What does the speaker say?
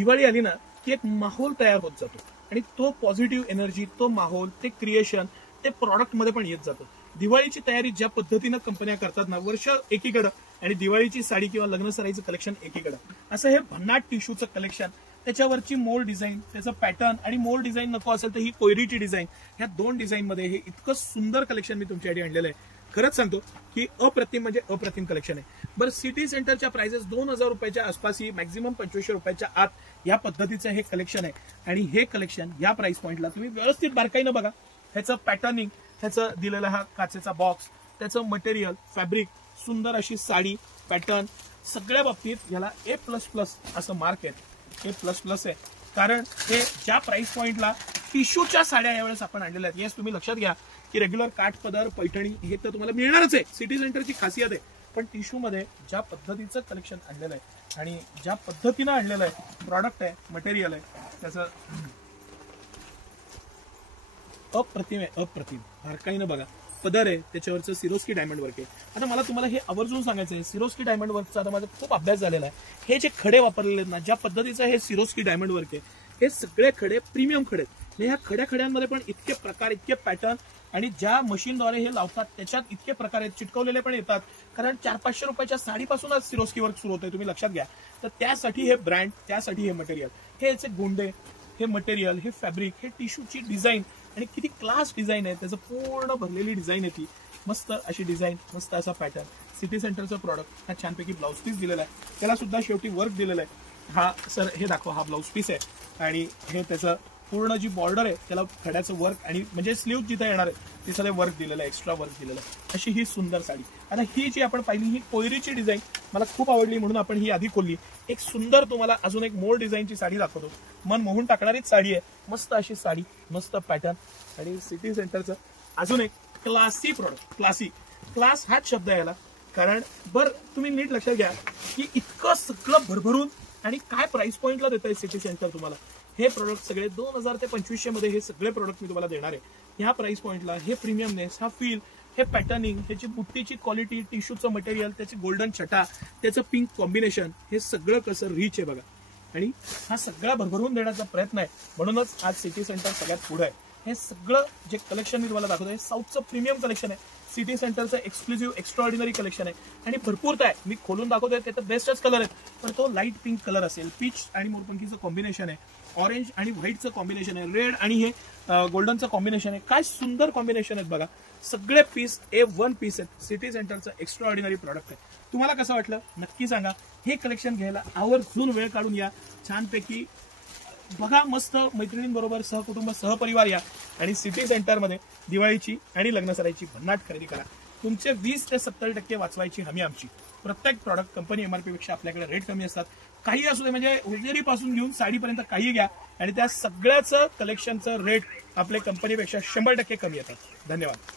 दिवाळी आली ना की एक माहोल तयार होत जातो आणि तो पॉझिटिव्ह एनर्जी, तो माहोल, ते क्रिएशन, ते प्रॉडक्ट मध्ये पण येत जातं. दिवाळीची तयारी ज्या पद्धतीनं कंपन्या करतात ना, वर्ष एकीकडं आणि दिवाळीची साडी किंवा लग्न सराईचं कलेक्शन एकीकडं, असं हे भन्नाट टिश्यूचं कलेक्शन, त्याच्यावरची मोल्ड डिझाईन, त्याचं पॅटर्न आणि मोल्ड डिझाईन नको असेल तर ही कोयरीची डिझाईन, ह्या दोन डिझाईन मध्ये हे इतकं सुंदर कलेक्शन मी तुमच्यासाठी आणलेलं आहे. खरंच सांगतो की अप्रतिम म्हणजे अप्रतिम कलेक्शन आहे. बरं, सिटी सेंटरच्या प्राइसेस 2000 रुपयाच्या आसपास, ही मॅक्झिमम 2500 रुपयाच्या आत या पद्धतीचं हे कलेक्शन आहे. आणि हे कलेक्शन या प्राइस पॉइंटला तुम्ही व्यवस्थित बारकाईनं बघा. ह्याचं पॅटर्निंग, ह्याचं दिलेला हा काचेचा बॉक्स, त्याचं मटेरियल, फॅब्रिक, सुंदर अशी साडी, पॅटर्न, सगळ्या बाबतीत याला A++ असं मार्क आहे. A++ आहे कारण हे ज्या प्राइस पॉइंटला टिश्यूच्या साड्या यावेळेस आपण आणलेल्या आहेत. येस, तुम्ही लक्षात घ्या की रेग्युलर काठ पदर, पैठणी हे तर तुम्हाला मिळणारच आहे, सिटी सेंटरची खासियत आहे. पण टिश्यू मध्ये ज्या पद्धतीचं कलेक्शन आणलेलं आहे आणि ज्या पद्धतीनं आणलेलं आहे, प्रॉडक्ट आहे, मटेरियल आहे, त्याचं अप्रतिम आहे, अप्रतिम. बारकाईनं बघा. पदर आहे, त्याच्यावरचं सिरोस्की डायमंड वर्क आहे. आता मला तुम्हाला हे आवर्जून सांगायचं आहे, सिरोस्की डायमंड वर्कचा आता माझा खूप अभ्यास झालेला आहे. हे जे खडे वापरलेले आहेत ना, ज्या पद्धतीचं हे सिरोस्की डायमंड वर्क आहे, हे सगळे खडे प्रीमियम खडे आहेत. ह्या खड्यांमध्ये पण इतके प्रकार, इतके पॅटर्न, आणि ज्या मशीनद्वारे हे लावतात त्याच्यात इतके प्रकार आहेत, चिटकवलेले पण येतात. कारण 400-500 रुपयाच्या साडीपासूनच सिरोस्की वर्क सुरू होतंय, तुम्ही लक्षात घ्या. तर त्यासाठी हे ब्रँड, त्यासाठी हे मटेरियल, हे याचे गोंडे, हे मटेरियल, हे फॅब्रिक, हे टिश्यूची डिझाईन, आणि किती क्लास डिझाईन आहे. त्याचं पूर्ण भरलेली डिझाईन आहे ती. मस्त अशी डिझाईन, मस्त असा पॅटर्न. सिटी सेंटरचं प्रॉडक्ट. हा छानपैकी ब्लाउज पीस दिलेला आहे, त्याला सुद्धा शेवटी वर्क दिलेलं आहे. हा सर हे दाखवा, हा ब्लाउज पीस आहे आणि हे त्याचं पूर्ण जी बॉर्डर आहे त्याला खड्याचं वर्क, आणि म्हणजे स्लीव्ह जिथे येणार आहे तिथे वर्क दिलेलं आहे, एक्स्ट्रा वर्क दिलेलं आहे. अशी ही सुंदर साडी. आता ही जी आपण पाहिली ही कोयरीची डिझाईन मला खूप आवडली म्हणून आपण ही आधी खोलली. एक सुंदर तुम्हाला अजून एक मोर डिझाईनची साडी दाखवतो. मन मोहून टाकणारीच साडी आहे. मस्त अशी साडी, मस्त पॅटर्न, आणि सिटी सेंटरचं अजून एक क्लासी प्रॉडक्ट. क्लासी, क्लास हाच शब्द याला. कारण तुम्ही नीट लक्षात घ्या की इतकं सगळं भरभरून आणि काय प्राइस पॉइंटला देत आहे सिटी सेंटर तुम्हाला. हे प्रोडक्ट सगळे 2000 ते 2500 मध्ये हे सगळे प्रोडक्ट मी तुम्हाला देणार आहे. ह्या प्राइस पॉइंटला हे प्रीमियमनेस, हा फील, हे पॅटर्निंग, ह्याची बुट्टीची क्वालिटी, टिश्यूचं मटेरियल, त्याची गोल्डन छटा, त्याचं पिंक कॉम्बिनेशन, हे सगळं कसं रिच आहे बघा. आणि हा सगळा भरभरून देण्याचा प्रयत्न आहे, म्हणूनच आज सिटी सेंटर सगळ्यात पुढे आहे. हे सगळं जे कलेक्शन मी तुम्हाला दाखवतो, हे साऊथचं प्रीमियम कलेक्शन आहे. सिटी सेंटरचं एक्सक्लुझिव्ह एक्स्ट्राऑर्डिनरी कलेक्शन आहे आणि भरपूर आहे. मी खोलून दाखवतोय, ते तर बेस्टच कलर आहेत, पण तो लाईट पिंक कलर असेल, पीच आणि मोरपंखीचं कॉम्बिनेशन आहे, ऑरेंज आणि व्हाईटचं कॉम्बिनेशन आहे, रेड आणि हे गोल्डनचं कॉम्बिनेशन आहे. काय सुंदर कॉम्बिनेशन आहेत बघा. सगळे पीस A1 पीस आहेत. सिटी सेंटरचं एक्स्ट्राऑर्डिनरी प्रॉडक्ट आहे. तुम्हाला कसं वाटलं नक्की सांगा. हे कलेक्शन घ्यायला आवर्जून वेळ काढून या. छानपैकी बघा, मस्त मैत्रिणींबरोबर, सहकुटुंब, सहपरिवार या आणि सिटी सेंटरमध्ये दिवाळीची आणि लग्न सराईची भन्नाट खरेदी करा. तुमचे 20 ते 70% वाचवायची हमी आमची. प्रत्येक प्रॉडक्ट कंपनी MRP पेक्षा आपल्याकडे रेट कमी असतात. काही असू दे, म्हणजे उजेरी पासून घेऊन साडीपर्यंत काही घ्या, आणि त्या सगळ्याचं कलेक्शनचं रेट आपल्या कंपनीपेक्षा 100% कमी येतात. धन्यवाद.